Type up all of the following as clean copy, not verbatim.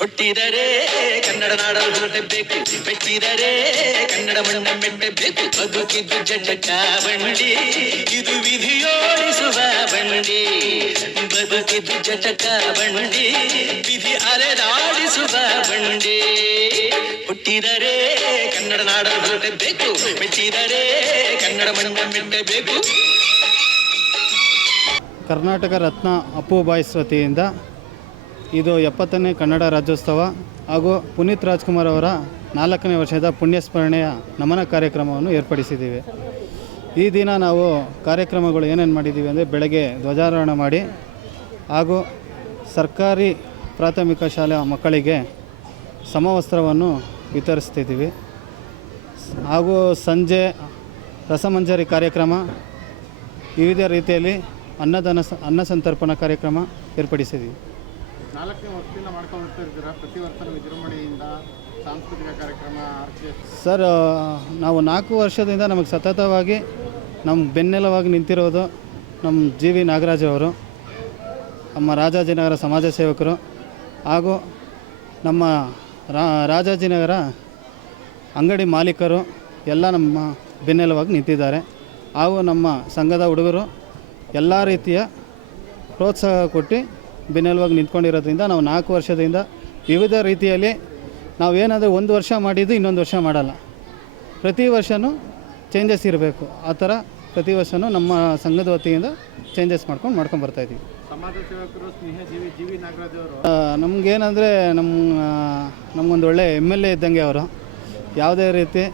ಹುಟ್ಟಿದರೆ ಕನ್ನಡ ನಾಡಲು ಹೊರಟಬೇಕು, ಮೆಟ್ಟಿದರೆ ಕನ್ನಡ ಮಣ್ಣ ಮೆಟ್ಟಬೇಕು. ಬದುಕಿದ್ದು ಜಟಕ ಬಂಡಿ, ಇದು ವಿಧಿಯೋಡಿಸುವ ಬಂಡಿ. ಬದುಕಿದ್ದು ಜಟಕ ಬಂಡಿ, ವಿಧಿ ಅಲೆದಾಡಿಸುವ ಬಂಡಿ. ಹುಟ್ಟಿದರೆ ಕನ್ನಡ ನಾಡಲು ಹೊರಟಬೇಕು, ಮೆಟ್ಟಿದರೆ ಕನ್ನಡ ಮಣ್ಣ ಮೆಟ್ಟಬೇಕು. ಕರ್ನಾಟಕ ರತ್ನ ಅಪ್ಪು ಬಾಯ್ಸ್ ವತಿಯಿಂದ ಇದು 70ನೇ ಕನ್ನಡ ರಾಜ್ಯೋತ್ಸವ ಹಾಗೂ ಪುನೀತ್ ರಾಜ್ಕುಮಾರ್ ಅವರ 4ನೇ ವರ್ಷದ ಪುಣ್ಯಸ್ಮರಣೆಯ ನಮನ ಕಾರ್ಯಕ್ರಮವನ್ನು ಏರ್ಪಡಿಸಿದ್ದೀವಿ. ಈ ದಿನ ನಾವು ಕಾರ್ಯಕ್ರಮಗಳು ಏನೇನು ಮಾಡಿದ್ದೀವಿ ಅಂದರೆ, ಬೆಳಗ್ಗೆ ಧ್ವಜಾರೋಹಣ ಮಾಡಿ ಹಾಗೂ ಸರ್ಕಾರಿ ಪ್ರಾಥಮಿಕ ಶಾಲಾ ಮಕ್ಕಳಿಗೆ ಸಮವಸ್ತ್ರವನ್ನು ವಿತರಿಸ್ತಿದ್ದೀವಿ. ಹಾಗೂ ಸಂಜೆ ರಸಮಂಜರಿ ಕಾರ್ಯಕ್ರಮ, ವಿವಿಧ ರೀತಿಯಲ್ಲಿ ಅನ್ನ ಸಂತರ್ಪಣಾ ಕಾರ್ಯಕ್ರಮ ಏರ್ಪಡಿಸಿದ್ದೀವಿ. 4ನೇ ವರ್ಷದಿಂದ ಮಾಡ್ಕೊಂಡು ಇರ್ತೀರಾ? ಪ್ರತಿ ವರ್ಷ ವಿಜೃಂಭಣೆಯಿಂದ ಸಾಂಸ್ಕೃತಿಕ ಕಾರ್ಯಕ್ರಮ ಸರ್, ನಾವು 4 ವರ್ಷದಿಂದ ನಮಗೆ ಸತತವಾಗಿ ನಮ್ಮ ಬೆನ್ನೆಲುವಾಗಿ ನಿಂತಿರೋದು ನಮ್ಮ ಜಿ ವಿ ನಾಗರಾಜ್ ಅವರು, ನಮ್ಮ ರಾಜಾಜಿನಗರ ಸಮಾಜ ಸೇವಕರು ಹಾಗೂ ನಮ್ಮ ರಾಜಾಜಿನಗರ ಅಂಗಡಿ ಮಾಲೀಕರು ಎಲ್ಲ ನಮ್ಮ ಬೆನ್ನೆಲುವಾಗಿ ನಿಂತಿದ್ದಾರೆ. ಹಾಗೂ ನಮ್ಮ ಸಂಘದ ಹುಡುಗರು ಎಲ್ಲ ರೀತಿಯ ಪ್ರೋತ್ಸಾಹ ಕೊಟ್ಟು ಬೆನ್ನೆಲುವಾಗಿ ನಿಂತ್ಕೊಂಡಿರೋದ್ರಿಂದ ನಾವು 4 ವರ್ಷದಿಂದ ವಿವಿಧ ರೀತಿಯಲ್ಲಿ ನಾವೇನಾದರೂ ಒಂದು ವರ್ಷ ಮಾಡಿದ್ದು ಇನ್ನೊಂದು ವರ್ಷ ಮಾಡಲ್ಲ. ಪ್ರತಿ ವರ್ಷವೂ ಚೇಂಜಸ್ ಇರಬೇಕು. ಆ ಥರ ಪ್ರತಿ ವರ್ಷವೂ ನಮ್ಮ ಸಂಘದ ವತಿಯಿಂದ ಚೇಂಜಸ್ ಮಾಡ್ಕೊಂಡು ಬರ್ತಾಯಿದ್ದೀವಿ. ಸಮಾಜ ಸೇವಕರು ಸ್ನೇಹಜೀವಿ ಜಿ ವಿ ನಾಗರಾಜ್ ಅವರು ನಮಗೇನಂದರೆ ನಮಗೊಂದು ಒಳ್ಳೆ MLA ಇದ್ದಂಗೆ ಅವರು. ಯಾವುದೇ ರೀತಿ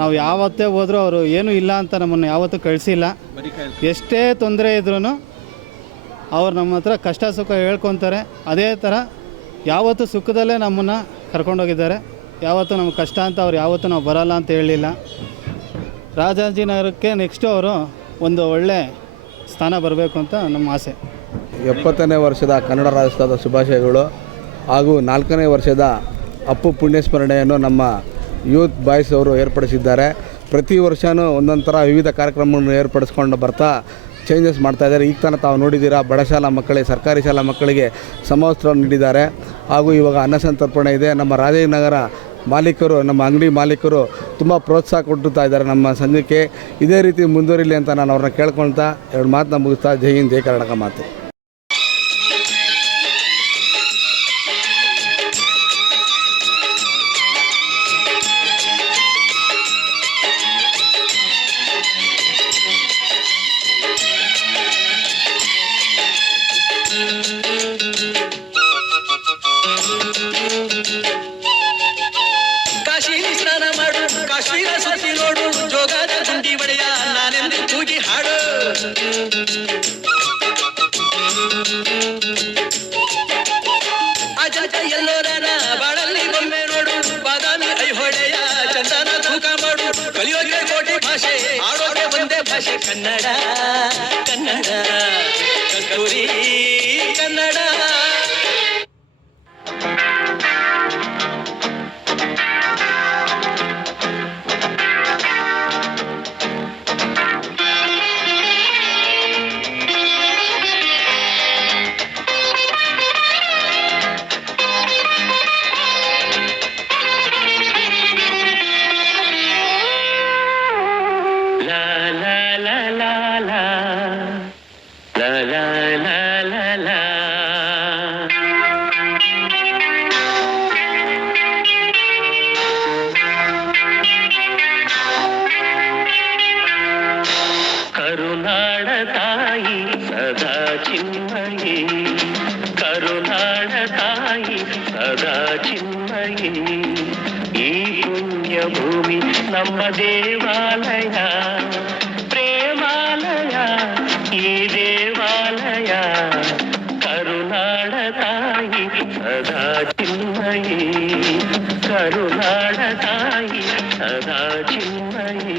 ನಾವು ಯಾವತ್ತೇ ಹೋದರೂ ಅವರು ಏನೂ ಇಲ್ಲ ಅಂತ ನಮ್ಮನ್ನು ಯಾವತ್ತೂ ಕಳಿಸಿಲ್ಲ. ಎಷ್ಟೇ ತೊಂದರೆ ಇದ್ರೂ ಅವ್ರು ನಮ್ಮ ಹತ್ರ ಕಷ್ಟ ಸುಖ ಹೇಳ್ಕೊತಾರೆ. ಅದೇ ಥರ ಯಾವತ್ತೂ ಸುಖದಲ್ಲೇ ನಮ್ಮನ್ನು ಕರ್ಕೊಂಡೋಗಿದ್ದಾರೆ. ಯಾವತ್ತೂ ನಮಗೆ ಕಷ್ಟ ಅಂತ ಅವ್ರು ಯಾವತ್ತೂ ನಾವು ಬರಲ್ಲ ಅಂತ ಹೇಳಲಿಲ್ಲ. ರಾಜಾಜಿನಗರಕ್ಕೆ ನೆಕ್ಸ್ಟು ಅವರು ಒಂದು ಒಳ್ಳೆ ಸ್ಥಾನ ಬರಬೇಕು ಅಂತ ನಮ್ಮ ಆಸೆ. 70ನೇ ವರ್ಷದ ಕನ್ನಡ ರಾಜ್ಯೋತ್ಸವದ ಶುಭಾಶಯಗಳು ಹಾಗೂ 4ನೇ ವರ್ಷದ ಅಪ್ಪು ಪುಣ್ಯಸ್ಮರಣೆಯನ್ನು ನಮ್ಮ ಯೂತ್ ಬಾಯ್ಸ್ ಅವರು ಏರ್ಪಡಿಸಿದ್ದಾರೆ. ಪ್ರತಿ ವರ್ಷವೂ ಒಂದೊಂದು ಥರ ವಿವಿಧ ಕಾರ್ಯಕ್ರಮಗಳನ್ನು ಏರ್ಪಡಿಸ್ಕೊಂಡು ಬರ್ತಾ ಚೇಂಜಸ್ ಮಾಡ್ತಾಯಿದ್ದಾರೆ. ಈಗ ತಾನೇ ತಾವು ನೋಡಿದ್ದೀರಾ, ಬಡ ಶಾಲಾ ಮಕ್ಕಳಿಗೆ, ಸರ್ಕಾರಿ ಶಾಲಾ ಮಕ್ಕಳಿಗೆ ಸಮವಸ್ತ್ರವನ್ನು ನೀಡಿದ್ದಾರೆ. ಹಾಗೂ ಇವಾಗ ಅನ್ನ ಸಂತರ್ಪಣೆ ಇದೆ. ನಮ್ಮ ರಾಜನಗರ ಮಾಲೀಕರು, ನಮ್ಮ ಅಂಗಡಿ ಮಾಲೀಕರು ತುಂಬ ಪ್ರೋತ್ಸಾಹ ಕೊಡ್ತಾ ಇದ್ದಾರೆ ನಮ್ಮ ಸಂಘಕ್ಕೆ. ಇದೇ ರೀತಿ ಮುಂದುವರಿಲಿ ಅಂತ ನಾನು ಅವ್ರನ್ನ ಕೇಳ್ಕೊಳ್ತಾ 2 ಮಾತನ್ನ ಮುಗಿಸ್ತಾ ಜೈ ಹಿಂದ್, ಜೈ ಕರ್ನಾಟಕ ಮಾತೆ. ಕಾಶಿ ಸ್ನಾನ ಮಾಡು, ಕಾಶ್ಮೀರ ಸುತ್ತಿ ನೋಡು, ಜೋಗದ ಗುಂಡಿ ಒಡೆಯ ನಾನೆಂದು ಕೂಗಿ ಹಾಡು. ಅಜಂತ ಎಲ್ಲೋರನ ಬಾಳಲ್ಲಿ ಬೊಮ್ಮೆ ನೋಡು, ಬಾದಾಮಿ ಐಹೊಳೆಯ ಚಂದನ ತೂಕ ಮಾಡು. ಕಲಿಯೋಕೆ ಕೋಟಿ ಭಾಷೆ, ಆಡೋಕೆ ಒಂದೇ ಭಾಷೆ ಕನ್ನಡ. ಕನ್ನಡ ಕಸ್ತೂರಿ ಕನ್ನಡ. ಕರುನಾಡ ತಾಯಿ ಸದಾ ಚಿನ್ಮಯಿ, ಕರುನಾಡ ತಾಯಿ ಸದಾ ಚಿನ್ಮಯಿ. ಈ ಪುಣ್ಯ ಭೂಮಿ ನಮ್ಮ ದೇವಾಲಯ, ಪ್ರೇಮಾಲಯ ಈ ದೇವಾಲಯ. ಕರುನಾಡ ತಾಯಿ ಸದಾ ಚಿನ್ಮಯಿ, ಕರುನಾಡ ತಾಯಿ ಸದಾ ಚಿನ್ಮಯಿ.